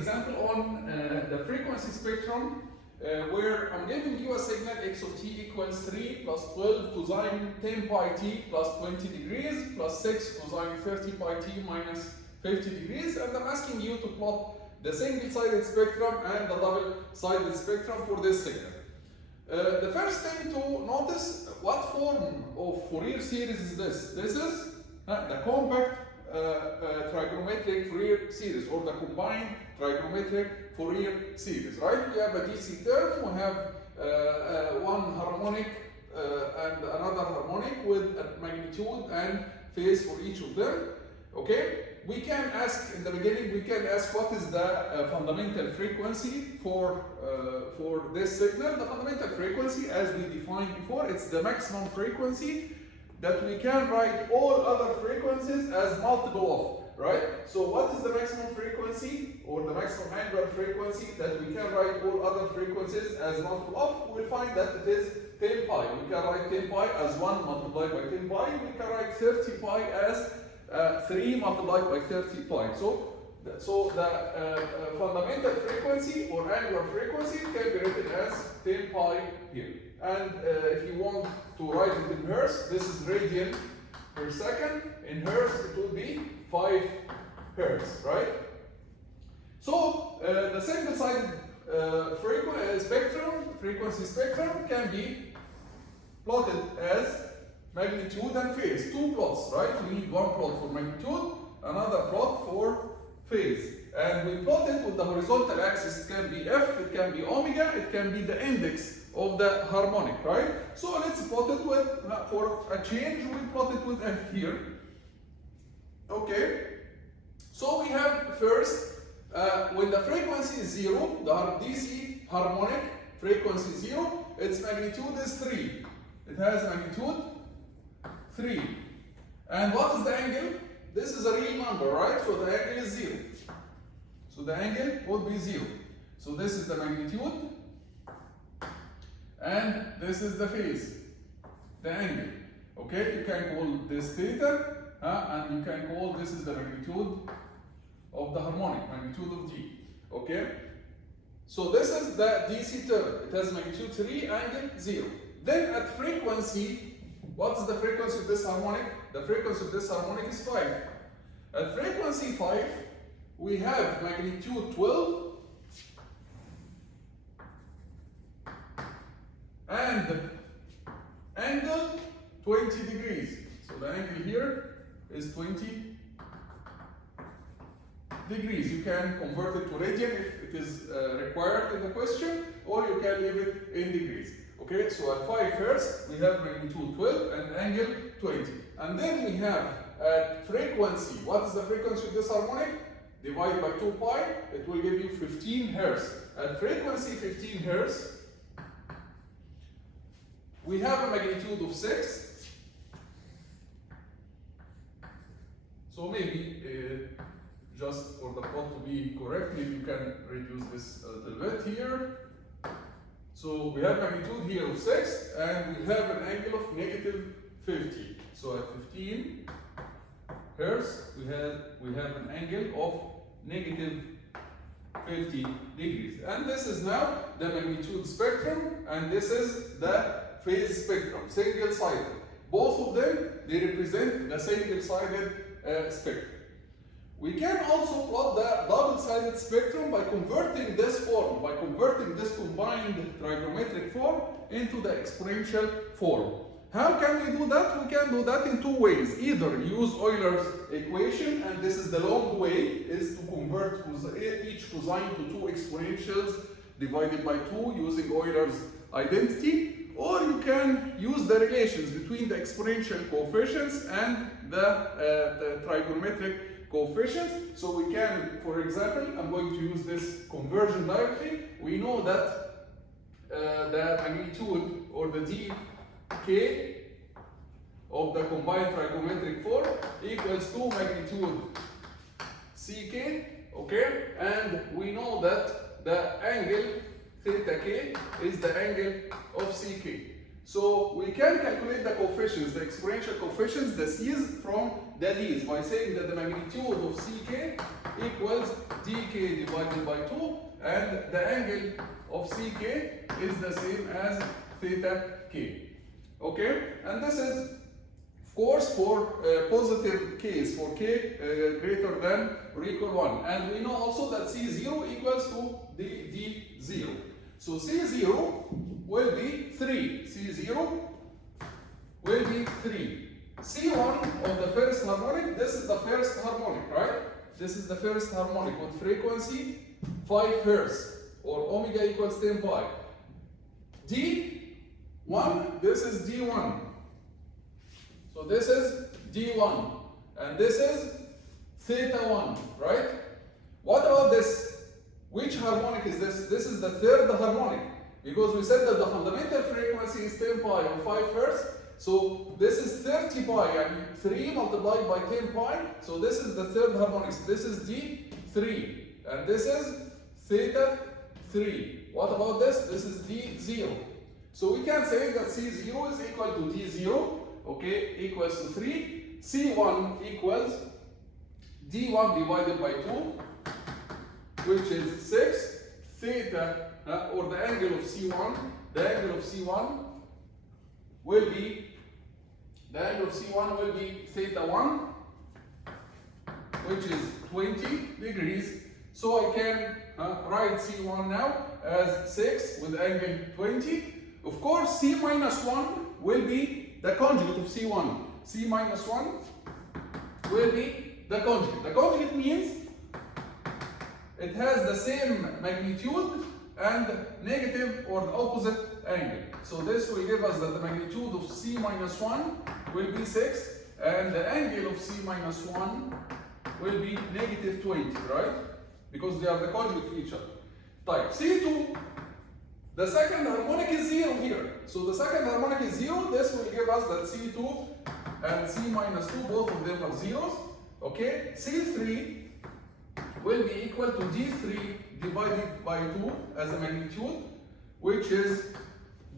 example on the frequency spectrum where I'm giving you a signal x of t equals 3 plus 12 cosine 10 pi t plus 20 degrees plus 6 cosine 30 pi t minus 50 degrees, and I'm asking you to plot the single-sided spectrum and the double-sided spectrum for this signal. The first thing to notice, what form of Fourier series is this? This is the compact trigonometric Fourier series, or the combined trigonometric Fourier series, right? We have a DC term, we have one harmonic and another harmonic with a magnitude and phase for each of them. Okay? We can ask in the beginning, we can ask what is the fundamental frequency for this signal. The fundamental frequency, as we defined before, it's the maximum frequency that we can write all other frequencies as multiple of, right? So what is the maximum frequency or the maximum angular frequency that we can write all other frequencies as multiple of? We'll find that it is 10 pi. We can write 10 pi as 1 multiplied by 10 pi. We can write 30 pi as 3 multiplied by 30 pi. So the fundamental frequency or angular frequency can be written as 10 pi here. And if you want to write it in hertz, this is radian per second. In hertz, it will be 5 hertz, right? So the single-sided frequency spectrum can be plotted as magnitude and phase. Two plots, right? We need one plot for magnitude, another plot for phase. And we plot it with the horizontal axis. It can be f, it can be omega, it can be the index of the harmonic, right? So let's plot it with, for a change, we plot it with f here. Okay. So we have first, when the frequency is 0, the DC harmonic frequency is 0, its magnitude is 3. It has magnitude 3. And what is the angle? This is a real number, right? So the angle is 0. So the angle would be 0. So this is the magnitude. And this is the phase, the angle. Okay, you can call this theta, and you can call this is the magnitude of the harmonic, magnitude of G. Okay, so this is the DC term. It has magnitude 3, angle 0. Then at frequency, what is the frequency of this harmonic? The frequency of this harmonic is 5. At frequency 5, we have magnitude 12 and angle 20 degrees. So the angle here is 20 degrees. You can convert it to radian if it is required in the question, or you can leave it in degrees. Okay, so at 5 hertz we have magnitude 12 and angle 20. And then we have at frequency, what is the frequency of this harmonic? Divide by 2 pi, it will give you 15 hertz. At frequency 15 hertz, we have a magnitude of 6. So maybe just for the plot to be correct, maybe you can reduce this a little bit here. So we have magnitude here of 6, and we have an angle of negative 50. So at 15 hertz, we have an angle of negative 50 degrees. And this is now the magnitude spectrum, and this is the phase spectrum, single-sided. Both of them, they represent the single-sided spectrum. We can also plot the double-sided spectrum by converting this form, by converting this combined trigonometric form into the exponential form. How can we do that? We can do that in two ways. Either use Euler's equation, and this is the long way, is to convert each cosine to two exponentials divided by 2 using Euler's identity, or you can use the relations between the exponential coefficients and the trigonometric coefficients. So we can, for example, I'm going to use this conversion directly. We know that the magnitude or the dk of the combined trigonometric form equals to magnitude ck, okay? And we know that the angle theta k is the angle of ck. So we can calculate the coefficients, the exponential coefficients, the c's from the d's by saying that the magnitude of ck equals dk divided by 2, and the angle of ck is the same as theta k. Okay, and this is of course for positive case, for k greater than or equal 1, and we know also that c0 equals to d0. So c0 will be 3. C0 will be 3. C1 of the first harmonic, this is the first harmonic, right? This is the first harmonic with frequency 5 Hz or omega equals 10 pi. D1, this is D1. So this is D1 and this is theta 1, right? What about this? Which harmonic is this? This is the third harmonic, because we said that the fundamental frequency is 10 pi or 5 Hz. So this is 30 pi, and 3 multiplied by 10 pi. So this is the third harmonic. So this is D3, and this is theta 3. What about this? This is D0. So we can say that C0 is equal to D0, okay, equals to 3. C1 equals D1 divided by 2, which is 6. Theta, or the angle of C1, the angle of C1 will be, theta 1, which is 20 degrees. So I can write C1 now as 6 with angle 20. Of course, C minus 1 will be the conjugate of C1. C minus 1 will be the conjugate. The conjugate means it has the same magnitude and negative or the opposite angle. So this will give us that the magnitude of C minus 1 will be 6, and the angle of C minus 1 will be negative 20, right? Because they are the conjugate of each other. Type C2, the second harmonic is 0 here. So the second harmonic is 0. This will give us that C2 and C minus 2, both of them are zeros. Okay, C3 will be equal to D3 divided by 2 as a magnitude, which is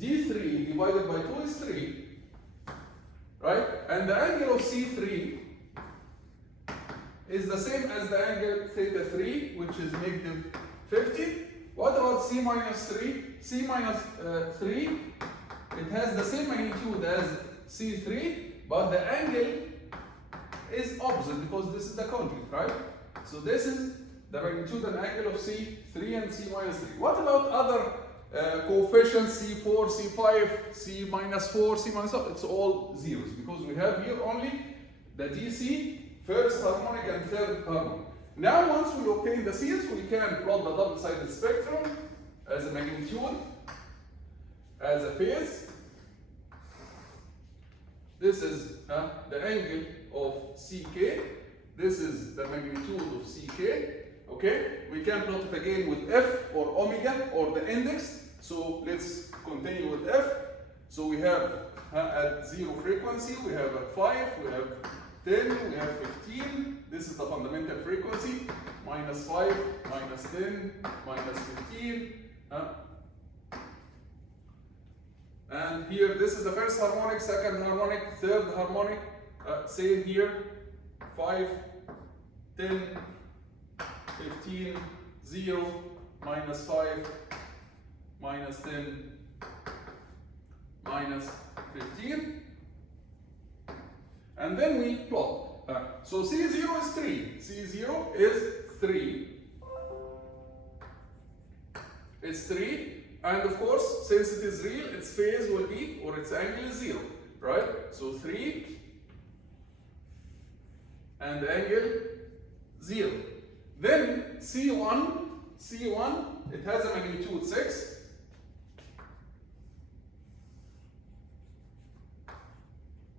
D3 divided by 2 is 3, right? And the angle of C3 is the same as the angle theta 3, which is negative 50. What about C minus 3? C minus 3, it has the same magnitude as C3, but the angle is opposite because this is the conjugate, right? So this is the magnitude and angle of C3 and C minus 3. What about other coefficients, C4, C5, C minus 4, C minus 4? It's all zeros because we have here only the DC, first harmonic and third harmonic. Now once we obtain the C's, we can plot the double-sided spectrum as a magnitude, as a phase. This is the angle of CK. This is the magnitude of CK. Okay, we can plot it again with F or omega or the index. So let's continue with F. So we have at 0 frequency, we have at 5, we have 10, we have 15. This is the fundamental frequency. Minus 5, minus 10, minus 15. And here, this is the first harmonic, second harmonic, third harmonic. Same here. 5, 10, 15, 0, minus 5, minus 10, minus 15. And then we plot. So C0 is 3. C0 is 3. It's 3. And of course, since it is real, its phase will be, or its angle is 0. Right? So 3. And the angle 0. Then C1, it has a magnitude 6.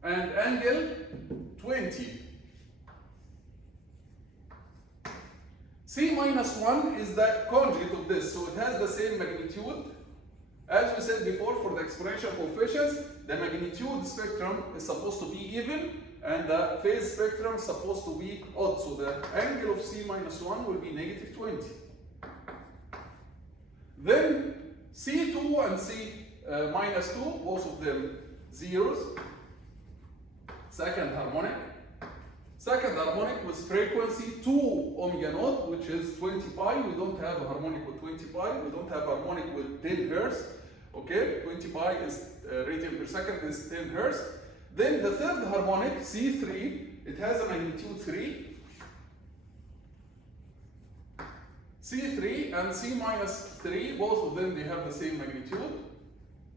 And angle 20. C minus 1 is the conjugate of this, so it has the same magnitude. As we said before, for the exponential coefficients, the magnitude spectrum is supposed to be even, and the phase spectrum is supposed to be odd. So the angle of C minus 1 will be negative 20. Then C2 and minus 2, both of them zeros. Second harmonic. Second harmonic with frequency 2 omega naught, which is 20 pi. We don't have a harmonic with 20 pi. We don't have harmonic with 10 hertz. Okay, 20 pi is radian per second is 10 hertz. Then the third harmonic, C3, it has a magnitude 3. C3 and C minus 3, both of them, they have the same magnitude.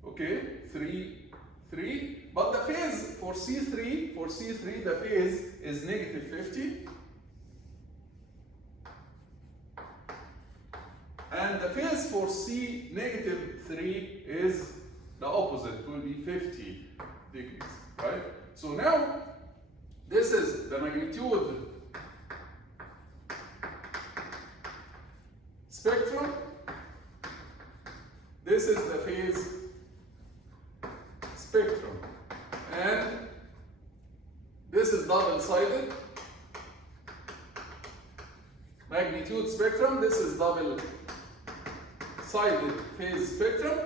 Okay, 3, 3. But the phase for C3, the phase is negative 50. And the phase for C negative 3 is the opposite, it will be 50 degrees, right? So now, this is the magnitude spectrum. This is the phase spectrum. And this is double-sided magnitude spectrum. This is double-sided phase spectrum.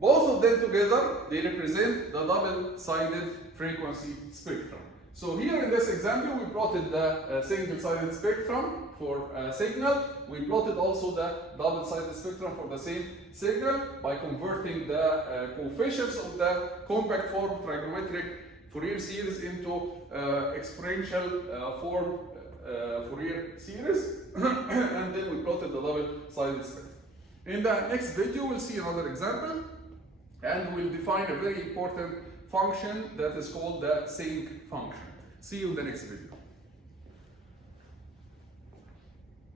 Both of them together, they represent the double-sided frequency spectrum. So here in this example, we plotted the single-sided spectrum for a signal. We plotted also the double-sided spectrum for the same signal by converting the coefficients of the compact form trigonometric Fourier series into exponential form Fourier series. And then we plotted the double-sided spectrum. In the next video, we'll see another example, and we'll define a very important function that is called the sinc function. See you in the next video.